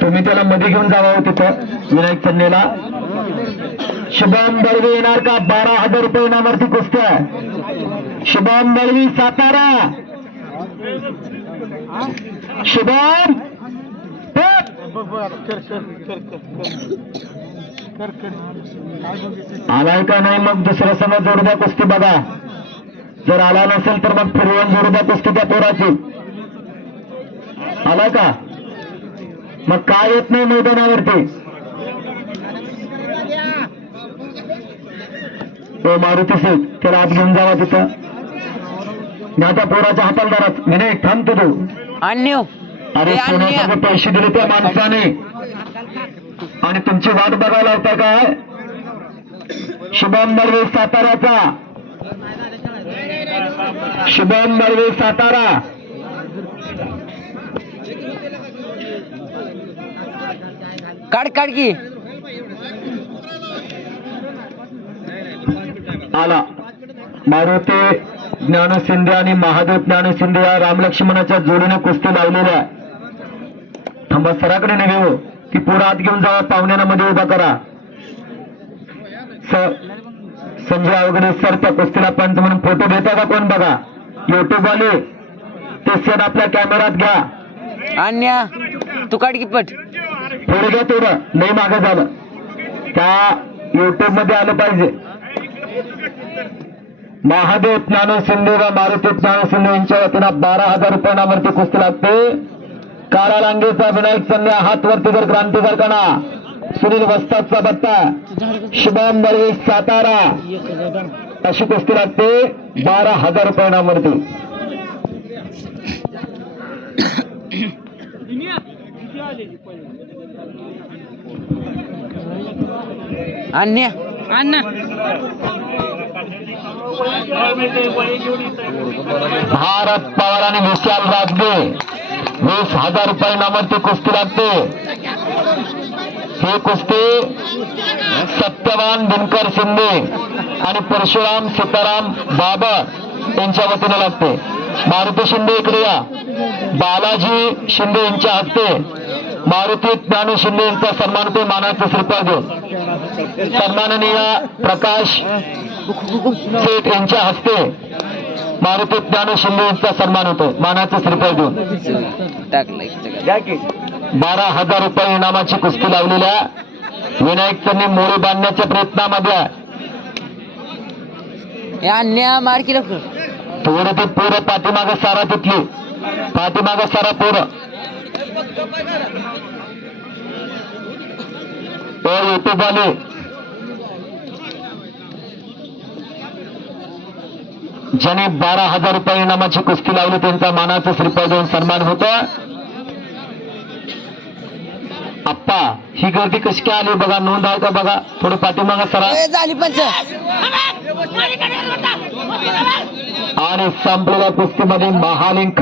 तुम्ही त्याला मध्ये घेऊन जावा तिथं विनायक चन्नेला. शुभम दळवी येणार का? 12,000 रुपये इनामावरती कुस्ती आहे. शुभम दळवी सातारा. शुभम आलाय का नाही मग दुसऱ्या समोर जोडू द्या कुस्ती बघा. जर आला नसेल तर मग फिरवून जोडू द्या कुस्ती त्या पोराची. आलाय का? मग काय येत नाही मैदानावरती? तो मारुती सिंग त्याला आत घेऊन जावा तिथं. त्या पोराच्या हाताला धराच. विनय थांबतो तू. अरे सोन्यासारखे पैसे दिले त्या माणसाने आणि तुमची वाट बघायला होता काय? शुभम दळवी साताराचा. शुभम दळवी सातारा. काढ की आला. मारुती ज्ञानशिंदे आणि महादेव ज्ञानशिंदे या रामलक्ष्मणाच्या जोडीने कुस्ती लावलेल्या. थांबा सराकडे नाही घेऊ की पुढे आत घेऊन जावा. पाहुण्यांना मध्ये उभा करा. संजय अवघडे सर त्या कुस्तीला पंच म्हणून फोटो घेता का कोण बघा. युट्यूब वाले ते सेट आपल्या कॅमेऱ्यात घ्या. अन्या तू काढ की पट. पुढे घ्या तेवढं नाही मागे झालं. त्या युट्यूब मध्ये आलं पाहिजे. महादेव ज्ञानशिंदे व मारुती ज्ञानशिंदे यांच्या वतीनं 12,000 रुपये इनामावरती कुस्ती लागते. काळा रांगेचा विनायक चन्ने हात वरती कर क्रांतिकार कणा. सुनील वस्तादचा बत्ता. शुभम दळवी सातारा. अशी कुस्ती लागते 12,000 रुपये इनामावरती. अन्या भारत पवार आणि विशाल राजगे 20,000 रुपये इनामावरती कुस्ती लागते. ही कुस्ती सत्यवान दिनकर शिंदे आणि परशुराम सीताराम बाबर यांच्या वतीने लागते. मारुती शिंदे इकडे या. बालाजी शिंदे यांच्या हस्ते मारुती ज्ञानू शिंदे यांचा सन्मान होतो. मानाचा श्रीफळ देऊन सन्माननीय प्रकाश सेठ यांच्या हस्ते मारुती ज्ञानू शिंदे यांचा सन्मान होतो. मानाचा श्रीफळ देऊन 12,000 रुपये इनामाची कुस्ती लावलेल्या विनायक चन्ने मोळी बांधण्याच्या प्रयत्नामध्ये अन्या मार की लवकर. थोडं ते पोरं पाठीमागे सारा तिथली पाठीमागे सारा पोरं. युट्यूब वाले ज्याने 12,000 रुपये इनामाची कुस्ती लावली त्यांचा मानाचं श्रीफळ देऊन सन्मान होत. आप्पा ही गर्दी कशी काय आली बघा. नोंद आहे का बघा. थोडं पाठीमागा सरा. झाली पंच. आणि संपलेल्या कुस्तीमध्ये महालिंग